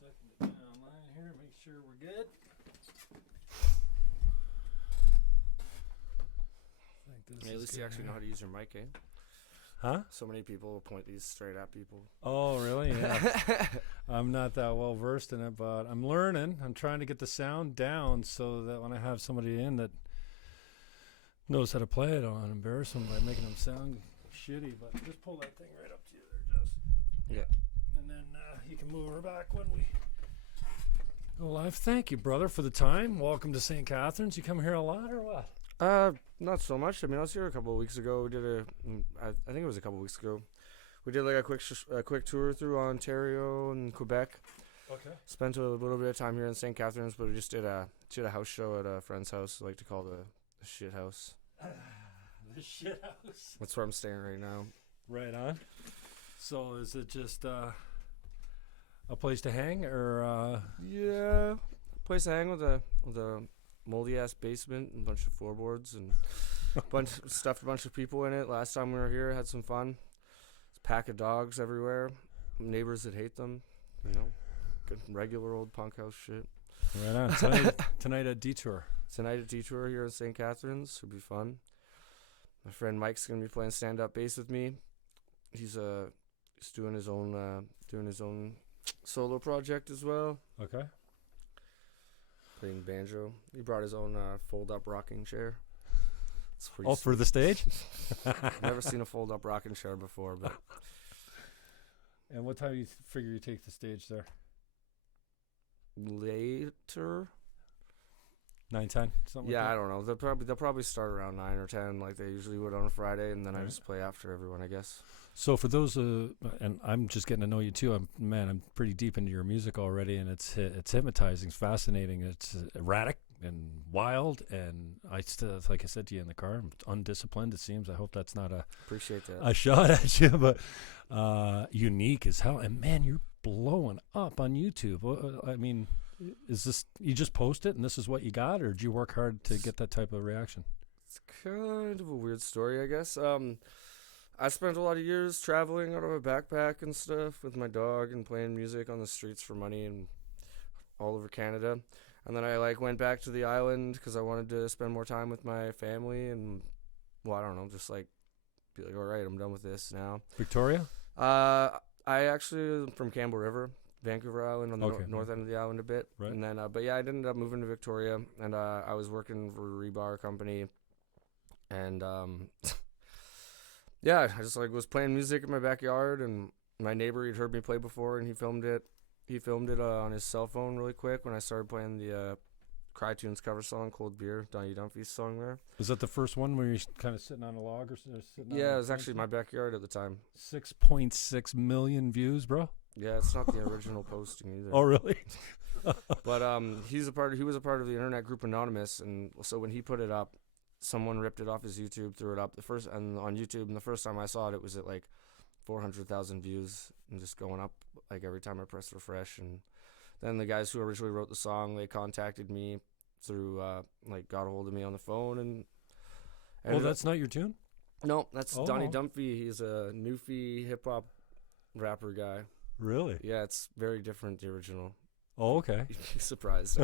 second to get online here. Make sure we're good. Hey, at least you actually know how to use your mic, eh? Huh? So many people point these straight at people. Oh, really? Yeah. I'm not that well versed in it, but I'm learning. I'm trying to get the sound down so that when I have somebody in that knows how to play it, I don't embarrass them by making them sound shitty. But just pull that thing right up to you there, Jess. Yeah. And then you can move her back when we go live. Thank you, brother, for the time. Welcome to St. Catharines. You come here a lot or what? Not so much. I mean, I was here a couple of weeks ago. We did I think it was a couple of weeks ago. We did like a quick tour through Ontario and Quebec. Okay. Spent a little bit of time here in St. Catharines, but we just did a house show at a friend's house. I like to call the shit house. The shit house. That's where I'm staying right now. Right on. So is it just a place to hang, or? Yeah, place to hang with a moldy ass basement and a bunch of floorboards and a bunch of people in it. Last time we were here, had some fun. It's a pack of dogs everywhere. Neighbors that hate them. You know, good regular old punk house shit. Right on. Tonight at Detour. Tonight at Detour here in St. Catharines. Should be fun. My friend Mike's gonna be playing stand-up bass with me. He's doing his own solo project as well. Okay. Playing banjo. He brought his own fold-up rocking chair. For the stage? Never seen a fold-up rocking chair before, but. And what time do you figure you take the stage there? Later. 9, 10, something. Yeah, like that? I don't know. They'll probably start around 9 or 10, like they usually would on a Friday, and then I just play after everyone, I guess. So for those, and I'm just getting to know you too. I'm pretty deep into your music already, and it's hypnotizing, it's fascinating, it's erratic and wild. And I still, like I said to you in the car, I'm undisciplined. It seems. I hope that's not Appreciate that. a shot at you, but unique as hell. And man, you're blowing up on YouTube. I mean, is this, you just post it and this is what you got, or did you work hard to get that type of reaction? It's kind of a weird story, I guess. I spent a lot of years traveling out of a backpack and stuff with my dog and playing music on the streets for money and all over Canada. And then I went back to the island because I wanted to spend more time with my family and, well, I don't know, just be like, all right, I'm done with this now. Victoria? I actually am from Campbell River, Vancouver Island, on the north end of the island a bit. Right. And then, but yeah, I ended up moving to Victoria, and I was working for a rebar company, and yeah, I just was playing music in my backyard, and my neighbor, he'd heard me play before, and he filmed it. He filmed it on his cell phone really quick when I started playing the Cry Tunes cover song, Cold Beer, Donnie Dunphy's song there. Was that the first one where you're kind of sitting on a log or sitting? Yeah, it was actually my backyard at the time. 6.6 million views, bro. Yeah, it's not the original posting either. Oh, really? But he was a part of the internet group Anonymous, and so when he put it up, someone ripped it off his YouTube, threw it up on YouTube, and the first time I saw it, it was at 400,000 views and just going up every time I pressed refresh. And then the guys who originally wrote the song, they contacted me through got a hold of me on the phone and oh, that's not your tune? No, that's Donnie Dunphy. He's a Newfie hip hop rapper guy. Really? Yeah, it's very different, the original. Oh, okay. You'd be surprised.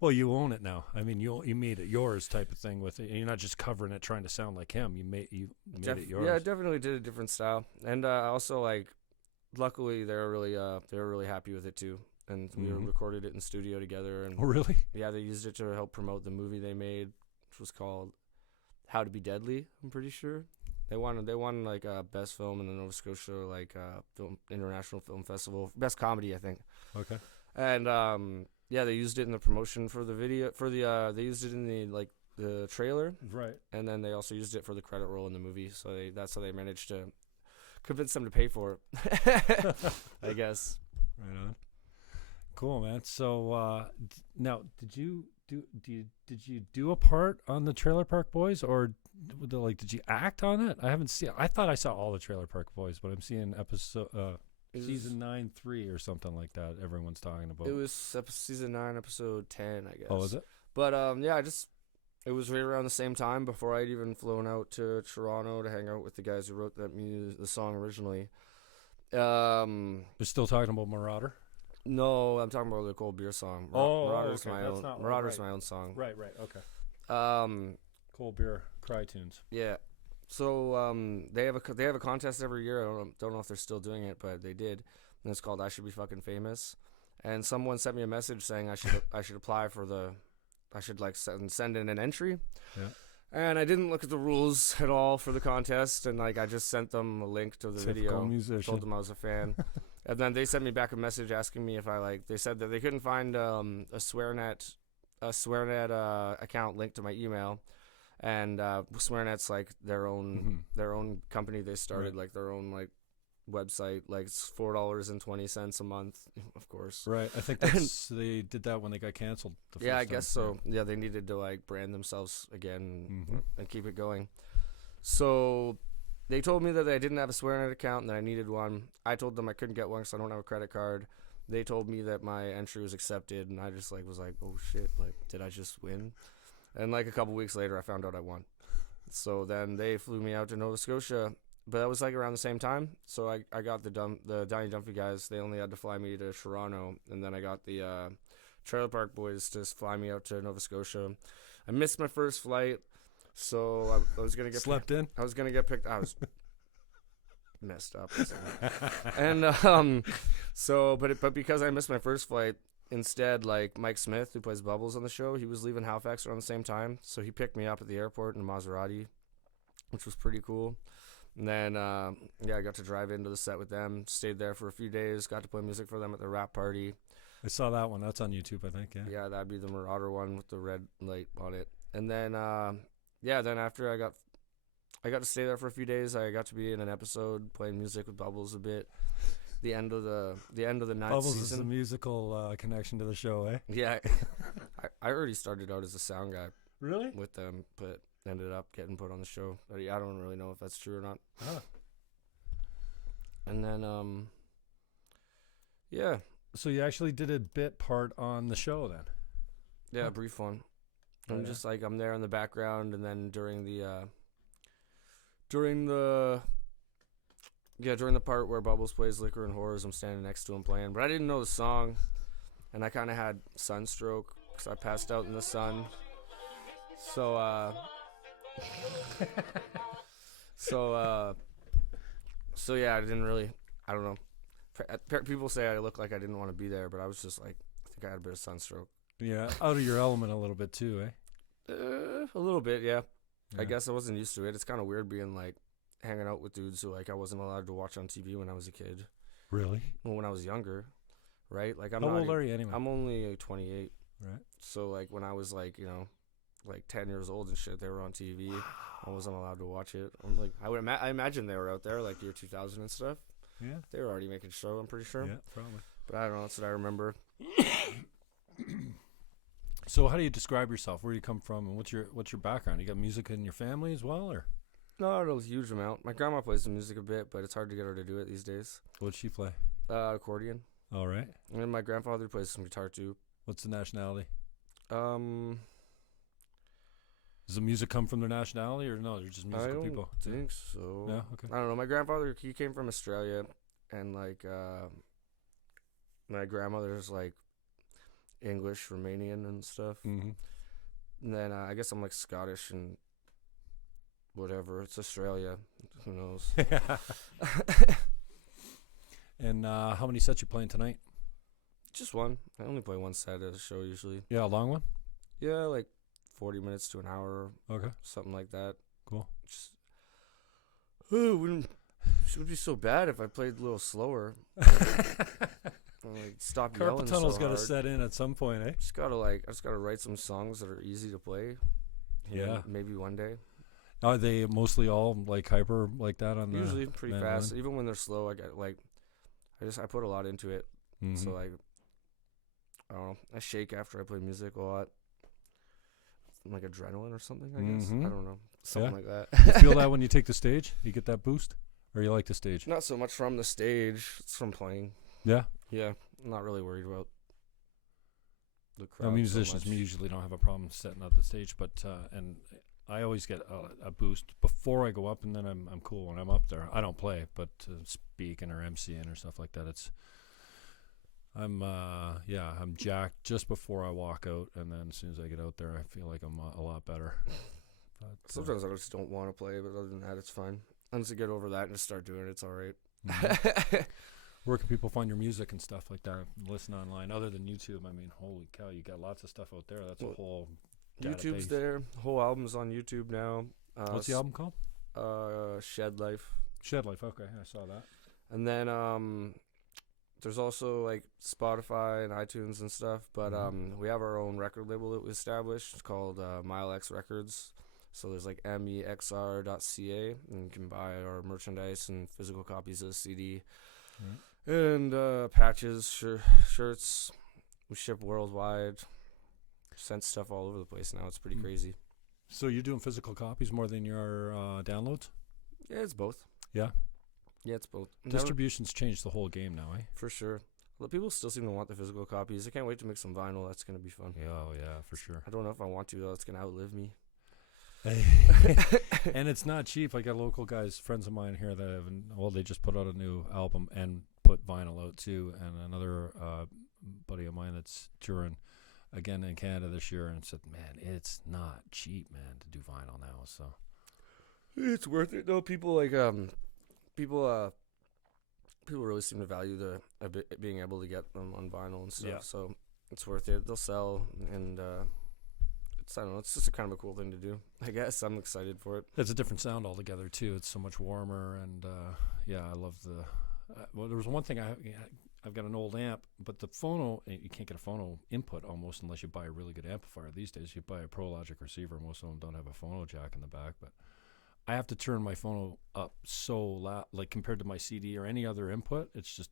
Well, you own it now. I mean, you made it yours type of thing with it. You're not just covering it trying to sound like him. You made it yours. Yeah, I definitely did a different style. And also luckily they were really happy with it too. And we recorded it in studio together. And oh, really? Yeah, they used it to help promote the movie they made, which was called How to Be Deadly, I'm pretty sure. They won best film in the Nova Scotia International Film Festival, best comedy, I think. Okay. And yeah, they used it in the promotion for the video they used it in the trailer. Right. And then they also used it for the credit roll in the movie. So that's how they managed to convince them to pay for it. I guess. Right on. Cool, man. So now, did you do a part on the Trailer Park Boys, or did you act on it? I haven't seen. I thought I saw all the Trailer Park Boys, but I'm seeing episode season 9-3 or something like that. Everyone's talking about. It was season 9, episode 10, I guess. Oh, is it? But yeah, it was right around the same time before I'd even flown out to Toronto to hang out with the guys who wrote the song originally. They're still talking about Marauder. No, I'm talking about the cold beer song. Marauder's okay. my That's own. not Marauder's right. my own song. Right. Okay. Um, Cold beer cry tunes. yeah. So they have a contest every year. I don't know if they're still doing it, but they did. And it's called I Should Be Fucking Famous. And someone sent me a message saying I should apply for I should like send in an entry. Yeah. And I didn't look at the rules at all for the contest, and like I just sent them a link to the Typical video. musician. Told them I was a fan. And then they sent me back a message asking me if I like. They said that they couldn't find a SwearNet account linked to my email, and SwearNet's like their own company. They started like their own like website. Like it's $4.20 a month, of course. Right. I think they did that when they got canceled. Yeah, I guess so. Yeah, they needed to like brand themselves again and keep it going. So they told me that I didn't have a SwearNet account and that I needed one. I told them I couldn't get one because I don't have a credit card. They told me that my entry was accepted, and I just like was like, oh shit, like did I just win? And like a couple weeks later, I found out I won. So then they flew me out to Nova Scotia, but that was like around the same time. So I got the Donny Dumphy guys. They only had to fly me to Toronto, and then I got the Trailer Park Boys to fly me out to Nova Scotia. I missed my first flight, so I was gonna get slept in. I was gonna get picked. I was messed up, and but because I missed my first flight, instead like Mike Smith, who plays Bubbles on the show, he was leaving Halifax around the same time, so he picked me up at the airport in a Maserati, which was pretty cool. And then I got to drive into the set with them, stayed there for a few days, got to play music for them at their rap party. I saw that one. That's on YouTube, I think. Yeah, that'd be the Marauder one with the red light on it. And then then after I got to stay there for a few days. I got to be in an episode playing music with Bubbles a bit. The end of the ninth Bubbles season. is the musical connection to the show, eh? Yeah, I already started out as a sound guy. Really? With them, but ended up getting put on the show. But I don't really know if that's true or not. Huh. And then yeah. So you actually did a bit part on the show then? Yeah, a brief one. Oh, I'm just like I'm there in the background, and then during the part where Bubbles plays Liquor and Horrors, I'm standing next to him playing. But I didn't know the song, and I kind of had sunstroke because I passed out in the sun. So yeah, I didn't really. I don't know. People say I look like I didn't want to be there, but I was just like, I think I had a bit of sunstroke. Yeah, out of your element a little bit too, eh? A little bit, yeah. I guess I wasn't used to it. It's kind of weird being like hanging out with dudes who like I wasn't allowed to watch on TV when I was a kid. Really? Well, when I was younger, right? Like How old are you anyway? I'm only 28. Right. So like when I was like, like 10 years old and shit, they were on TV. I wasn't allowed to watch it. I'm like I imagine they were out there like year 2000 and stuff. Yeah. They were already making a show, I'm pretty sure. Yeah, probably. But I don't know, that's what I remember. So how do you describe yourself? Where do you come from, and what's your background? You got music in your family as well, or? Not a huge amount. My grandma plays the music a bit, but it's hard to get her to do it these days. What'd she play? Accordion. All right. And then my grandfather plays some guitar too. What's the nationality? Does the music come from their nationality, or no? They're just musical people. I think so. Yeah. Okay. I don't know. My grandfather, he came from Australia, and like my grandmother's like English, Romanian, and stuff. Mm-hmm. And then I guess I'm like Scottish and whatever. It's Australia. Who knows? And how many sets you playing tonight? Just one. I only play one set at a show usually. Yeah, a long one. Yeah, like 40 minutes to an hour. Okay. Something like that. Cool. Just, it would be so bad if I played a little slower. Like stop yelling Carpal so tunnel's got to hard. set in at some point, eh? I just gotta write some songs that are easy to play. Yeah. Maybe one day. Are they mostly all like hyper like that on the? Usually pretty mandolin? fast. Even when they're slow, I get like, I put a lot into it. Mm-hmm. So like, I don't know. I shake after I play music a lot. Like adrenaline or something, I guess. Mhm. I don't know. Something like that. You feel that when you take the stage? You get that boost? Or you like the stage? Not so much from the stage. It's from playing. Yeah? Yeah. I'm not really worried about the crowd. Musicians so much. usually don't have a problem setting up the stage, but and I always get a boost before I go up, and then I'm cool when I'm up there. I don't play, but speaking or MCing or stuff like that, I'm jacked just before I walk out, and then as soon as I get out there, I feel like I'm a lot better. But, Sometimes I just don't want to play, but other than that, it's fine. Once I get over that and just start doing it, it's all right. Where can people find your music and stuff like that? Listen online, other than YouTube. I mean, holy cow, you got lots of stuff out there. That's a whole YouTube's database. there. Whole album's on YouTube now. What's the album called? Shed Life. Shed Life. Okay, I saw that. And then there's also like Spotify and iTunes and stuff. But we have our own record label that we established. It's called Mile X Records. So there's like mexr.ca, and you can buy our merchandise and physical copies of the CD. And patches, shirts. We ship worldwide. Sent stuff all over the place now. It's pretty crazy. So you're doing physical copies more than your downloads? Yeah, it's both. Yeah? Yeah, it's both. Distribution's changed the whole game now, eh? For sure. Well, people still seem to want the physical copies. I can't wait to make some vinyl. That's going to be fun. Yeah, oh, yeah, for sure. I don't know if I want to, though. It's going to outlive me. And it's not cheap. I got local guys, friends of mine here that they just put out a new album and put vinyl out too. And another buddy of mine that's touring again in Canada this year and said, man, it's not cheap, man, to do vinyl now. So it's worth it, though. People people really seem to value being able to get them on vinyl and stuff. Yeah. So it's worth it. They'll sell, and I don't know. It's just a kind of a cool thing to do. I guess I'm excited for it. it's a different sound altogether too. It's so much warmer, and I love the. Well, there was one thing I've got an old amp, but the phono, you can't get a phono input almost unless you buy a really good amplifier these days. You buy a ProLogic receiver, most of them don't have a phono jack in the back, but I have to turn my phono up so loud, like compared to my CD or any other input. It's just,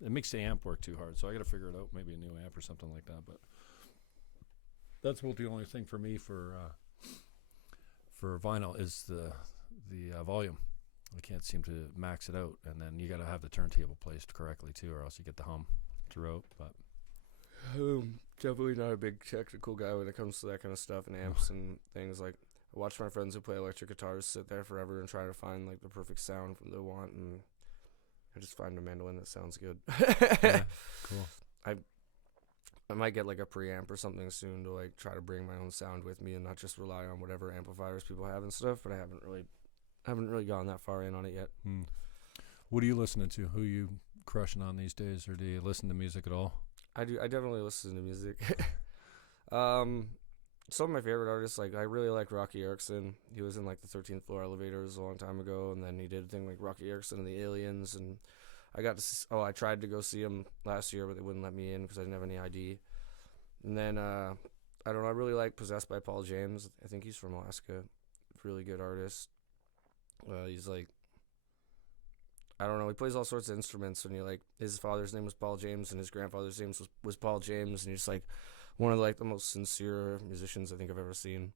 it makes the amp work too hard. So I got to figure it out, maybe a new amp or something like that. But that's about the only thing for me for vinyl is the volume. I can't seem to max it out, and then you got to have the turntable placed correctly too, or else you get the hum throughout. But Definitely not a big technical guy when it comes to that kind of stuff and amps and things. Like, I watch my friends who play electric guitars sit there forever and try to find like the perfect sound from they want, and I just find a mandolin that sounds good. yeah, cool. I might get like a preamp or something soon to like try to bring my own sound with me and not just rely on whatever amplifiers people have and stuff. But I haven't really gone that far in on it yet. What are you listening to? Who are you crushing on these days, or do you listen to music at all? I do. I definitely listen to music. Some of my favorite artists, like I really like Rocky Erickson. He was in like the 13th Floor Elevators a long time ago, and then he did a thing like Rocky Erickson and the Aliens, and I tried to go see him last year, but they wouldn't let me in because I didn't have any ID. And then I don't know. I really like Possessed by Paul James. I think he's from Alaska. Really good artist. He's like, I don't know. He plays all sorts of instruments, and his father's name was Paul James, and his grandfather's name was Paul James, and he's like one of like the most sincere musicians I think I've ever seen.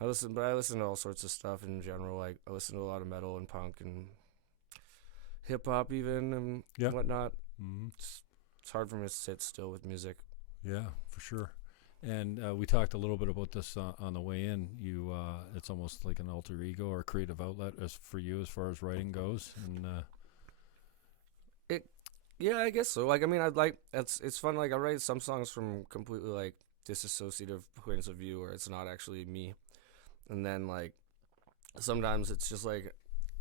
I listen to all sorts of stuff in general. Like I listen to a lot of metal and punk and hip hop even and whatnot. It's hard for me to sit still with music. Yeah, for sure. And we talked a little bit about this on the way in. You, it's almost like an alter ego or creative outlet as for you as far as writing goes. And yeah, I guess so. Like, I mean, it's fun. Like, I write some songs from completely like disassociative points of view where it's not actually me, and then like sometimes it's just like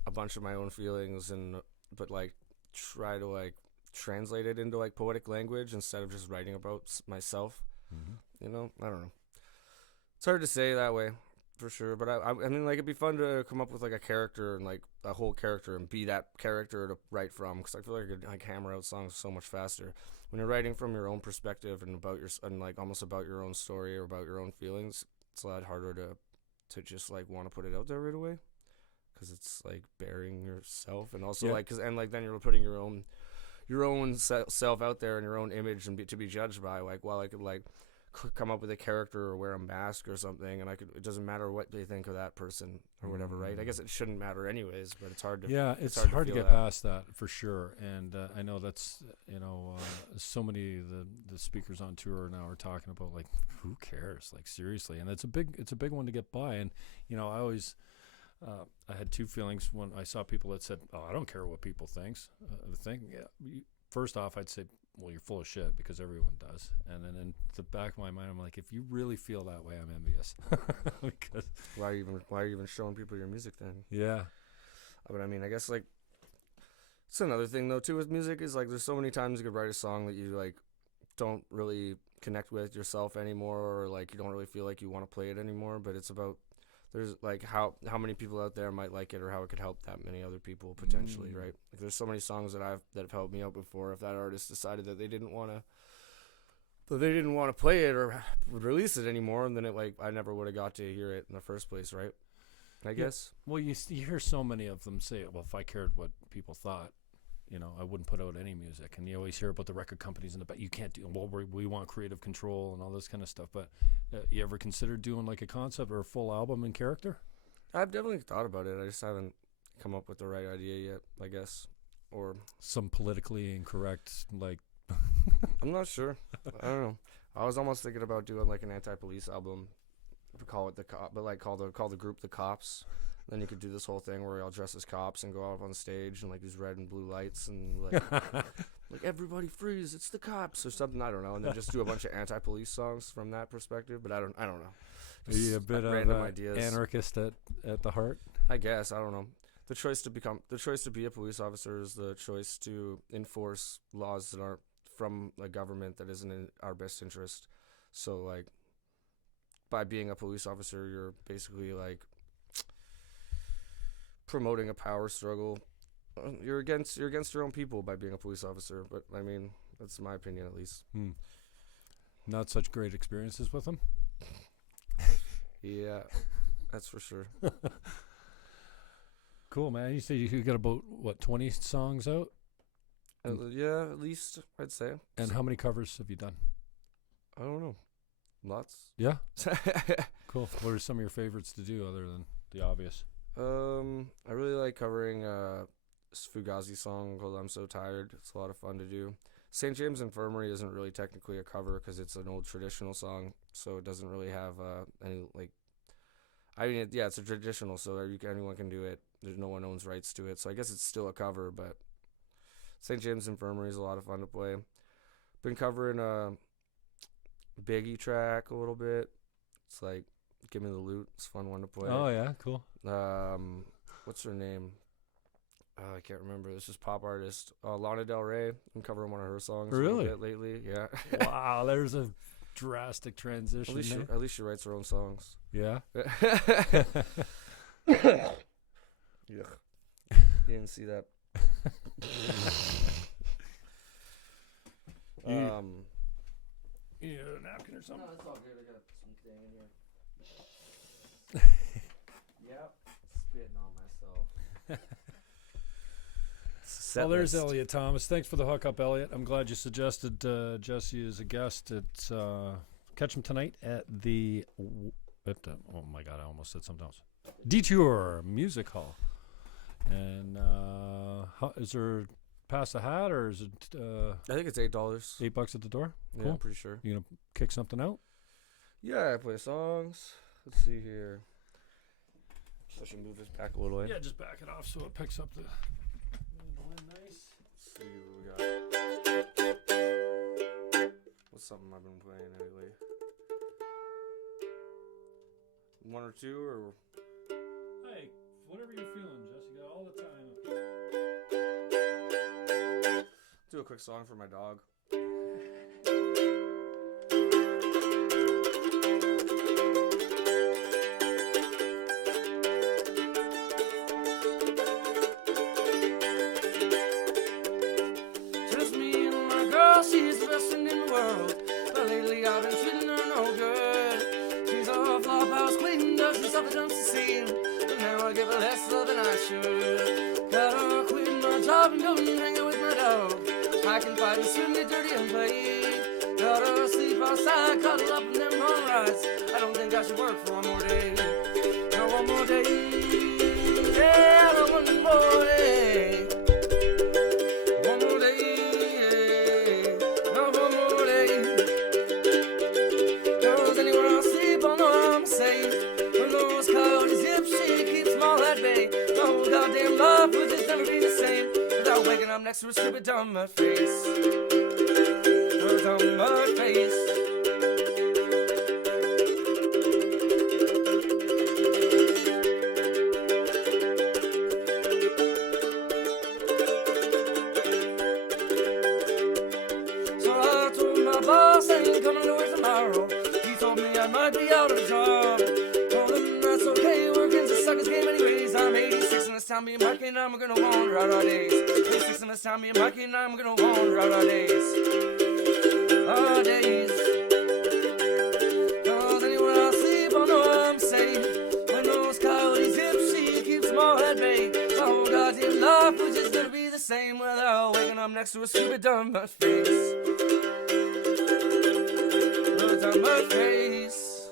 a bunch of my own feelings but like try to like translate it into like poetic language instead of just writing about myself. You know, I don't know. It's hard to say that way, for sure. But I mean, like, it'd be fun to come up with like a character and like a whole character and be that character to write from. Because I feel like I could like hammer out songs so much faster when you're writing from your own perspective and like almost about your own story or about your own feelings. It's a lot harder to just like want to put it out there right away because it's like burying yourself and also then you're putting your own self out there and your own image and to be judged by. Like, well, I could like come up with a character or wear a mask or something, and it doesn't matter what they think of that person or whatever, right? I guess it shouldn't matter anyways, but it's hard to it's hard to get past that for sure. And I know that's so many of the speakers on tour now are talking about like, who cares, like, seriously. And it's a big one to get by. And I always I had two feelings when I saw people that said, oh, I don't care what people think. first off, I'd say, well, you're full of shit because everyone does. And then in the back of my mind, I'm like, if you really feel that way, I'm envious. Because Why are you even showing people your music then? yeah. But I mean, I guess like it's another thing though too with music is like there's so many times you could write a song that you like don't really connect with yourself anymore, or like you don't really feel like you want to play it anymore. But it's about there's like how many people out there might like it, or how it could help that many other people potentially, right? Like there's so many songs that have helped me out before. If that artist decided that they didn't want to play it or would release it anymore, and then it like I never would have got to hear it in the first place, right? I guess. Well, you hear so many of them say, well, if I cared what people thought, I wouldn't put out any music. And you always hear about the record companies in the back. You can't do, well, we want creative control and all this kind of stuff. But you ever considered doing like a concept or a full album in character? I've definitely thought about it. I just haven't come up with the right idea yet, I guess. Or some politically incorrect, like... I'm not sure. I don't know. I was almost thinking about doing like an anti-police album. Call it call the group the Cops. Then you could do this whole thing where we all dress as cops and go out on stage and like these red and blue lights and like like everybody freeze, it's the cops or something. I don't know. And then just do a bunch of anti-police songs from that perspective. But I don't know. Are you a bit of random an ideas. Anarchist at the heart? I guess. I don't know. The choice to be a police officer is the choice to enforce laws that aren't from a government that isn't in our best interest. So like by being a police officer, you're basically like promoting a power struggle. You're against your own people by being a police officer. But I mean, that's my opinion at least. Not such great experiences with them. Yeah, that's for sure. Cool, man. You say you got about 20 songs out? Yeah, at least I'd say. And how many covers have you done? I don't know. Lots. Yeah. Cool. What are some of your favorites to do other than the obvious? I really like covering Fugazi song called "I'm So Tired." It's a lot of fun to do. St. James Infirmary isn't really technically a cover because it's an old traditional song, so it doesn't really have any like. I mean, it's a traditional, so anyone can do it. There's no one owns rights to it, so I guess it's still a cover. But St. James Infirmary is a lot of fun to play. Been covering a Biggie track a little bit. It's like "Give Me the Loot." It's a fun one to play. Oh yeah, cool. What's her name? I can't remember. It's just pop artist. Lana Del Rey. I'm covering one of her songs really? A little bit lately. Yeah. Wow, there's a drastic transition. At least she writes her own songs. Yeah. Yeah. You didn't see that. You need a napkin or something? No, it's all good. I got some thing in here. Yep. Spitting on myself. Well, there's Elliot Thomas. Thanks for the hookup, Elliot. I'm glad you suggested Jesse as a guest. It's catch him tonight at the oh my God, I almost said something else. Detour Music Hall. And is there pass the hat or is it? I think it's $8. $8 at the door. Yeah, Cool. I'm pretty sure. You gonna kick something out? Yeah, I play songs. Let's see here. I should move this back a little way. Yeah, just back it off so it picks up the mandolin nice. Let's see what we got. What's something I've been playing lately? One or two, or? Hey, whatever you're feeling, Jess. You got all the time. Do a quick song for my dog. Just me and my girl, she's the best thing in the world. But lately I've been treating her no good. She's a flophouse queen, does she suffer dumps to see? But now I give her less love than I should. Gotta quit my job and go and hang out with my dog. I can fight and swim, get dirty and play. Gotta sleep outside, cuddle up in them long rides. I don't think I should work for one more day. No, one more day. Yeah, no, one more day. One more day. No, one more day. 'Cause anywhere I sleep, I know I'm safe. When those coyotes yip, she keeps them all at bay. No goddamn love would just never be the same without waking up next next to a stupid dumb mud face. A dumb mud face. So I told my boss I ain't coming to work tomorrow. He told me I might be out of a job. Told him that's okay, working's a sucker's game anyways. I'm 86 and this time me and Mikey and I'm gonna wander out our days. 86 and this time me and Mikey and I'm gonna wander out our days. Our days. Cause anywhere I sleep I know I'm safe. When those coyotes gypsy keeps my head made. My whole goddamn life was just gonna be the same without waking up next to a stupid dumb mud face. A dumb mud face.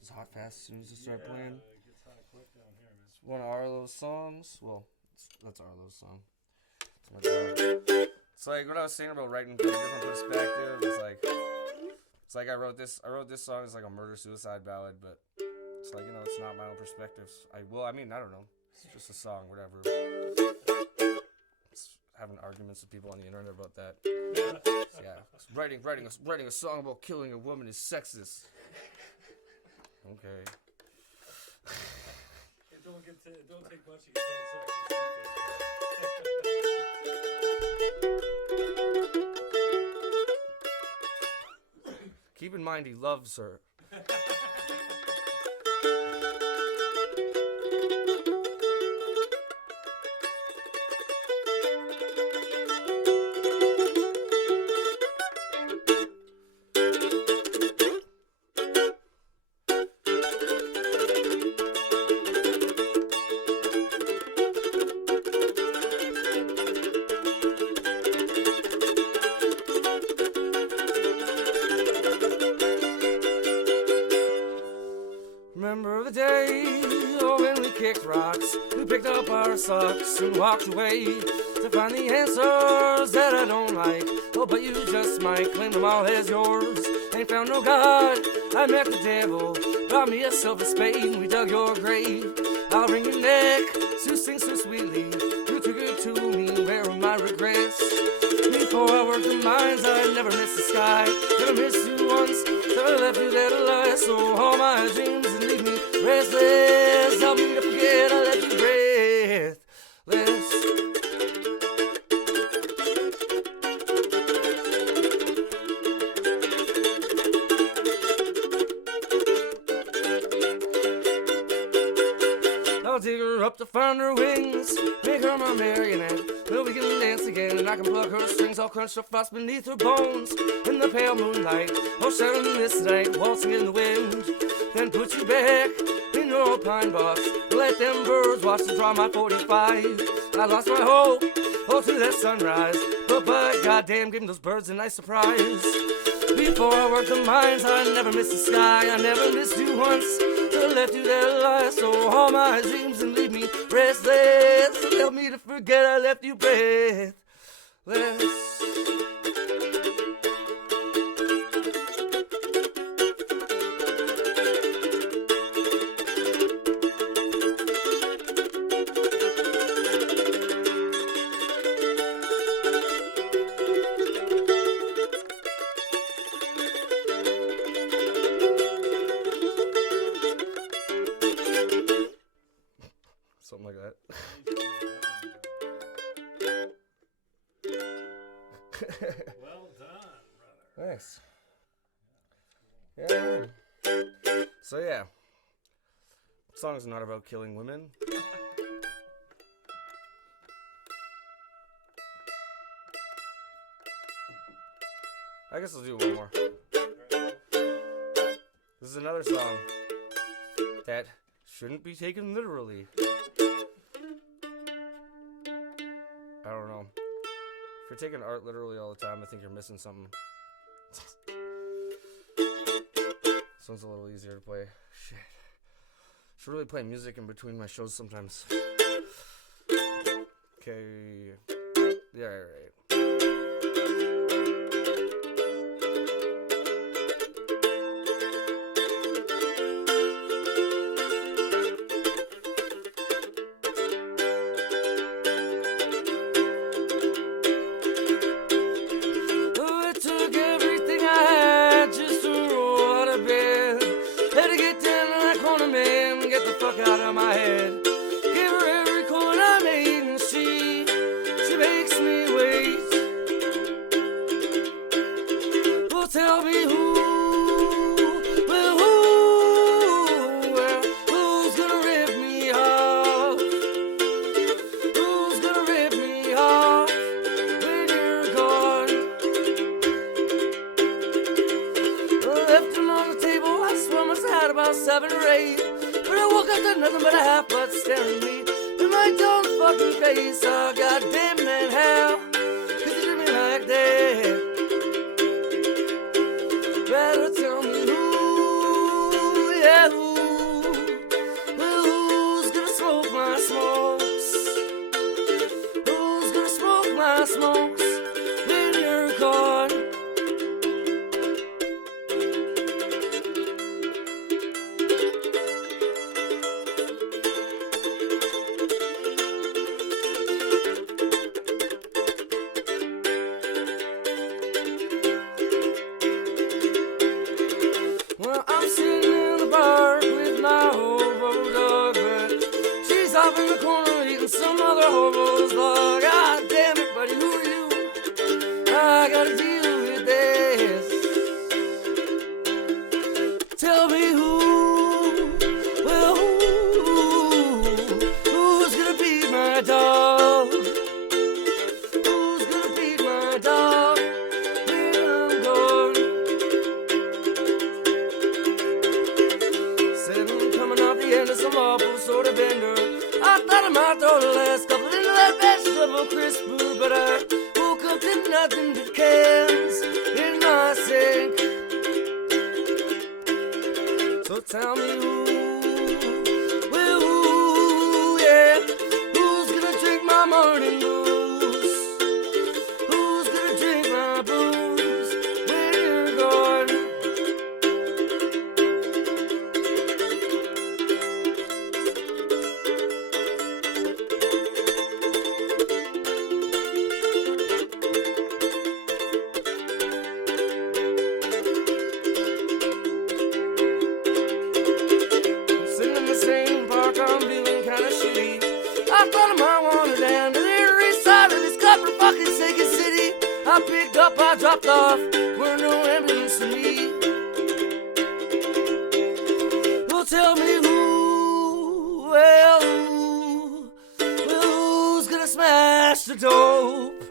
It's hot fast as soon as you start playing. It gets hot quick down here, man. It's one of Arlo's songs. Well, that's Arlo's song. It's my dog. It's like what I was saying about writing from a different perspective. It's like I wrote this song as like a murder-suicide ballad, but it's like, you know, it's not my own perspectives. I don't know. It's just a song, whatever. It's having arguments with people on the internet about that. Yeah. Writing a song about killing a woman is sexist. Okay. It don't take much to get sexist. Keep in mind he loves her. Remember the day, oh, when we kicked rocks, we picked up our socks and walked away to find the answers that I don't like. Oh, but you just might claim them all as yours. Ain't found no God, I met the devil, brought me a silver spade and we dug your grave. I'll wring your neck, you sing so sweetly, you took it to me, where are my regrets? Before I worked the mines, I never missed the sky, never missed you once, never left you there to lie. So all my dreams and leave me restless, help me to forget, I left you breathless. I'll take her up to find her wings, make her my marionette. Well, we can dance again, and I can pluck her strings all crunched up fast beneath her bones. In the pale moonlight, oh, shining this night, waltzing in the wind. Then put you back in your old pine box, let them birds watch to draw my 45. I lost my hope, oh, to that sunrise, but goddamn, gave those birds a nice surprise. Before I worked the mines, I never missed the sky, I never missed you once. I left you there to lie, so all my dreams and leave me restless. Help me to forget I left you breathless. Something like that. Well done, brother. Thanks. Yeah. So yeah, the song's not about killing women. I guess I'll do one more. This is another song that shouldn't be taken literally. I don't know. If you're taking art literally all the time, I think you're missing something. This one's a little easier to play. Shit. Should really play music in between my shows sometimes. Okay. Yeah, right. straight. But I woke up to nothing but a half butt staring at me. In my dumb fucking face, oh goddamn man, how could you treat me like that? Better tell me who, yeah, who, well, who's gonna smoke my smokes? Who's gonna smoke my smokes when you're gone? Well, I'm sitting in the park with my hobo dog, but she's off in the corner eating some other hobo's dog. God damn it, buddy, who are you? I gotta deal with this. Tell me who, well, who's gonna beat my dog? Who's gonna beat my dog when I'm gone? Said I'm coming off the end of some awful sort of bender. I thought I might throw the last couple into that vegetable crisp food, but I woke up to nothing but cans in my sink. So tell me who, well, who, yeah, who's gonna drink my morning booze? Who's gonna drink my booze when you're gone? Sitting in the same park, I'm feeling kinda shitty. I thought I might wander down to the east side of this country fucking sinking city. I picked up, I dropped off, were no ambulance to me. Well, tell me who, well, who's gonna smash the dope?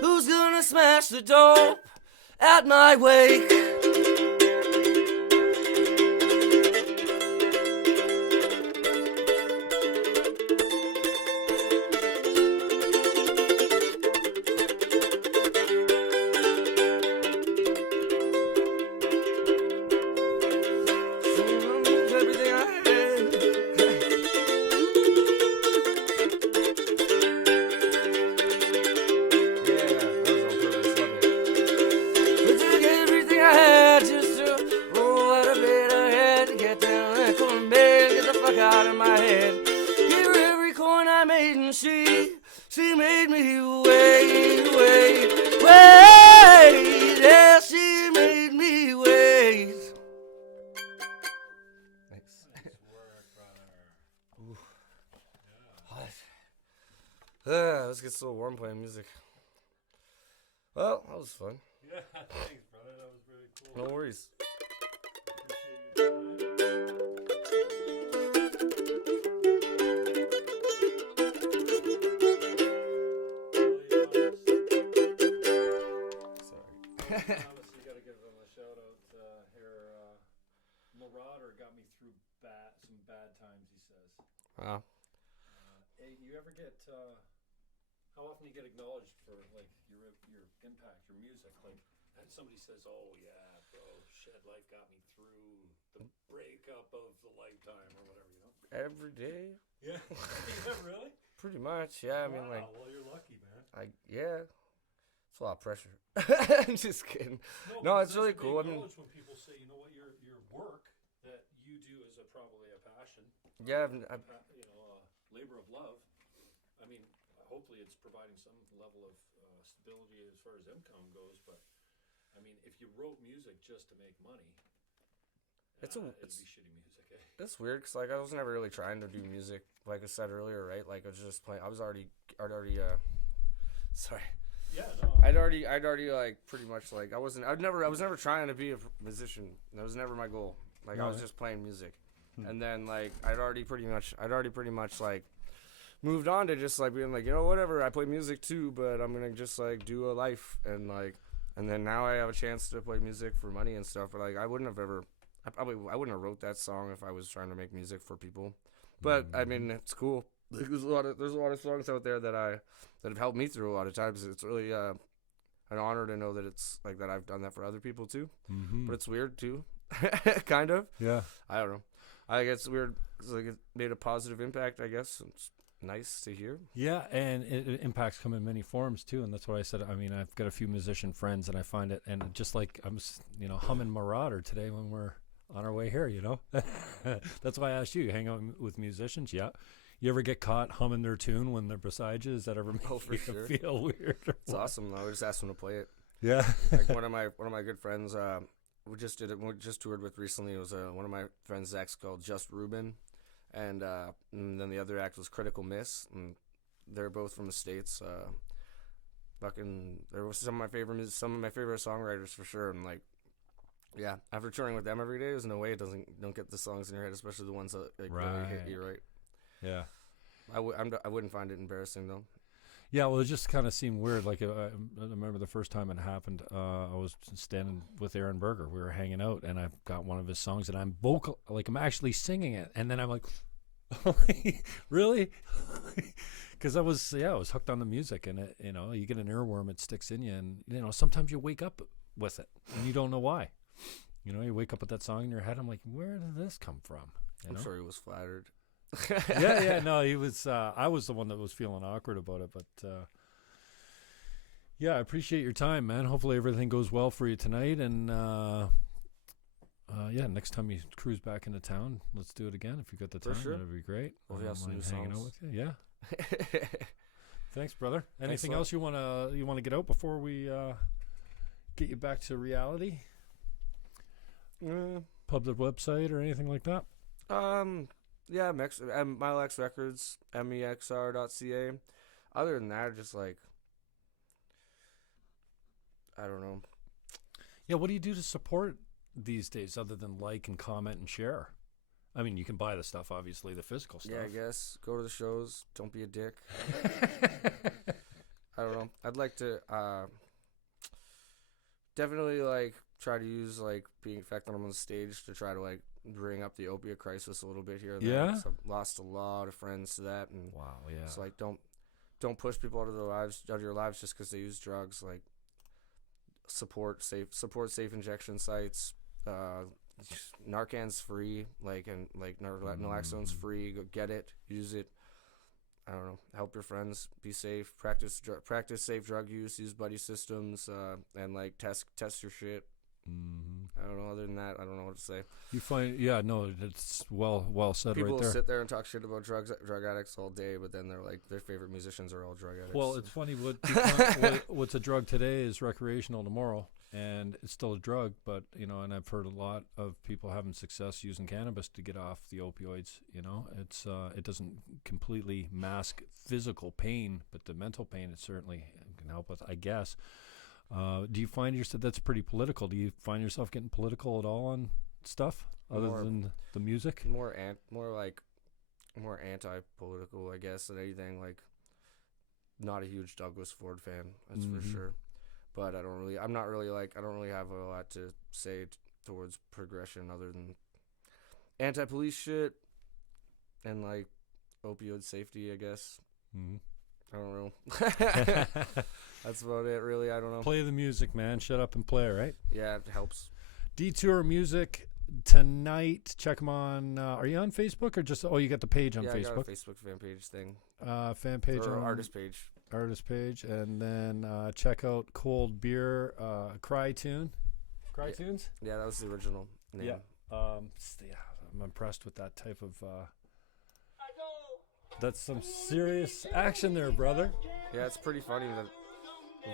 Who's gonna smash the dope at my wake? Everything I had. Yeah, that was on purpose, love it. I took everything I had just to roll out of bed. I had to get down and come in bed, get the fuck out of my head. Gave her every coin I made, and she made me wait. Yeah, she made me wait. Thanks. Nice work, brother. Let's get so warm playing music. Well, that was fun. Yeah, thanks, brother. That was really cool. No worries. Appreciate your Sorry. Honestly, got to give him a shout out here. Marauder got me through some bad times, he says. Wow. Hey, you ever get, how often do you get acknowledged for, like, your impact, your music? Like, and somebody says, oh, yeah, bro, Shed Life got me through the breakup of the lifetime or whatever, you know? Every day? Yeah. Yeah, really? Pretty much, yeah. I mean, like, well, you're lucky, man. yeah. It's a lot of pressure. I'm just kidding. No, but it's really they cool. I mean, acknowledge when people say, you know what, your work that you do is probably a passion. yeah, Labor of love. I mean, hopefully it's providing some level of stability as far as income goes. But I mean, if you wrote music just to make money, it'd be shitty music. Eh? It's weird because like I was never really trying to do music. Like I said earlier, right? Like I was just playing. I was already. Sorry. Yeah. No. I'd already like pretty much like I was never trying to be a musician. That was never my goal. Like I was just playing music, and then like I'd already pretty much like moved on to just like being like, you know, whatever. I play music too, but I'm gonna just like do a life and then now I have a chance to play music for money and stuff. But like I wouldn't have ever I wouldn't have wrote that song if I was trying to make music for people. But I mean, it's cool. There's a lot of songs out there that have helped me through a lot of times. It's really an honor to know that it's like that I've done that for other people too. But it's weird too, kind of. Yeah. I don't know. I guess it's weird. It's like it made a positive impact. I guess it's nice to hear. Yeah, and impacts come in many forms too, and that's what I said. I mean, I've got a few musician friends, and I find it, and just like I'm, humming Marauder today when we're on our way here. That's why I asked you. You hang out with musicians, yeah. You ever get caught humming their tune when they're beside you? Does that ever make you feel weird? It's awesome though. I just asked them to play it. Yeah. Like one of my good friends, we just toured with recently. It was one of my friends' acts called Just Ruben, and then the other act was Critical Miss, and they're both from the States. There was some of my favorite songwriters for sure, and like, yeah, after touring with them every day, there's no way don't get the songs in your head, especially the ones that really hit you right. Yeah. I wouldn't find it embarrassing though. Yeah, well, it just kind of seemed weird. Like I remember the first time it happened. I was standing with Aaron Berger. We were hanging out, and I've got one of his songs, and I'm I'm actually singing it, and then I'm like, really? Because I was hooked on the music, and it, you get an earworm, it sticks in you, and sometimes you wake up with it, and you don't know why. You wake up with that song in your head. I'm like, where did this come from? I'm sure he was flattered. yeah, no, he was. I was the one that was feeling awkward about it, but yeah, I appreciate your time, man. Hopefully everything goes well for you tonight, and yeah, next time you cruise back into town, let's do it again if you got the time. Sure. That'd be great. We'll have some new hanging songs. out with you. Yeah. Thanks, brother. Anything else you wanna get out before we get you back to reality? Public website or anything like that? Yeah, Milex Records, mexr.ca. Other than that, just like, I don't know. Yeah, what do you do to support these days other than like and comment and share? I mean, you can buy the stuff, obviously, the physical stuff. Yeah, I guess. Go to the shows. Don't be a dick. I don't know. I'd like to definitely like try to use like being effective on the stage to try to like bring up the opiate crisis a little bit here and there. Yeah. So I've lost a lot of friends to that, and wow, yeah. So like don't push people out of your lives just because they use drugs. Like support safe injection sites. Narcan's free, and naloxone's free. Go get it, use it. I don't know. Help your friends. Be safe. Practice safe drug use. Use buddy systems. And like test your shit. Mm-hmm. I don't know. Other than that, I don't know what to say. You find, it's well said. People right there. sit there and talk shit about drug addicts all day, but then they're like their favorite musicians are all drug addicts. Well, it's funny. What's a drug today is recreational tomorrow, and it's still a drug. But and I've heard a lot of people having success using cannabis to get off the opioids. It's it doesn't completely mask physical pain, but the mental pain it certainly can help with, I guess. Do you find yourself, that's pretty political, do you find yourself getting political at all on stuff other than the music? More anti-political, I guess, than anything. Like, not a huge Douglas Ford fan, that's for sure. But I don't really have a lot to say towards progression other than anti-police shit and like opioid safety, I guess. I don't know. That's about it, really. I don't know. Play the music, man. Shut up and play, right? Yeah, it helps. Detour Music tonight. Check them on. Are you on Facebook or just? Oh, you got the page on Facebook. Yeah, I got a Facebook fan page thing. Fan page or on artist page. Artist page, and then check out Cold Beer. Cry Tune. Cry Tunes. Yeah, that was the original name. Yeah. I'm impressed with that type of. That's some serious action there, brother. Yeah, it's pretty funny, the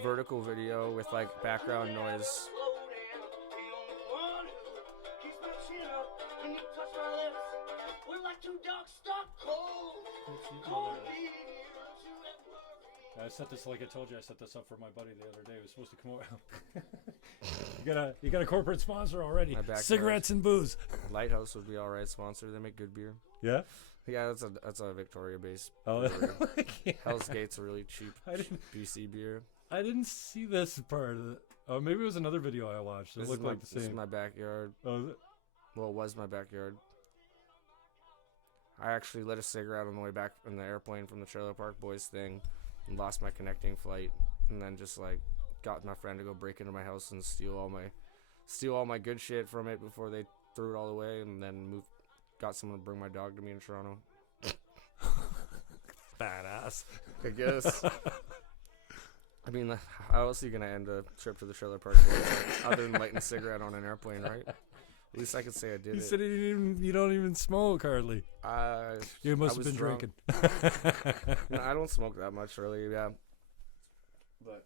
vertical video with like background noise. I set this, like I told you, I set this up for my buddy the other day. It was supposed to come over. You got a corporate sponsor already. Cigarettes and booze. Lighthouse would be all right sponsor. They make good beer. Yeah. Yeah, that's a Victoria based. Oh, yeah. Hell's Gate's a really cheap BC beer. I didn't see this part of it. Oh, maybe it was another video I watched. It looked like the same. This is my backyard. Oh, is it? Well, it was my backyard. I actually lit a cigarette on the way back in the airplane from the Trailer Park Boys thing and lost my connecting flight, and then just like got my friend to go break into my house and steal all my good shit from it before they threw it all away, and then got someone to bring my dog to me in Toronto. Badass. I guess. I mean, how else are you gonna end a trip to the Trailer Park Boys other than lighting a cigarette on an airplane, right? At least I could say I did You it. said you don't even smoke hardly. You must have been drunk. drinking. No, I don't smoke that much, really. Yeah. But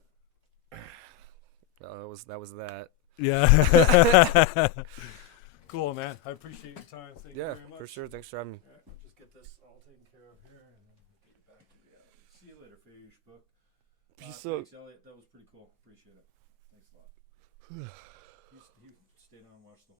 that was that. Yeah. Cool, man. I appreciate your time. Thank you very much. For sure. Thanks for having me. Yeah, we'll just get this all taken care of here, and then we'll get you back to reality. See you later, Facebook. Peace out. Thanks, Elliot. That was pretty cool. Appreciate it. Thanks a lot. He stayed on and watched the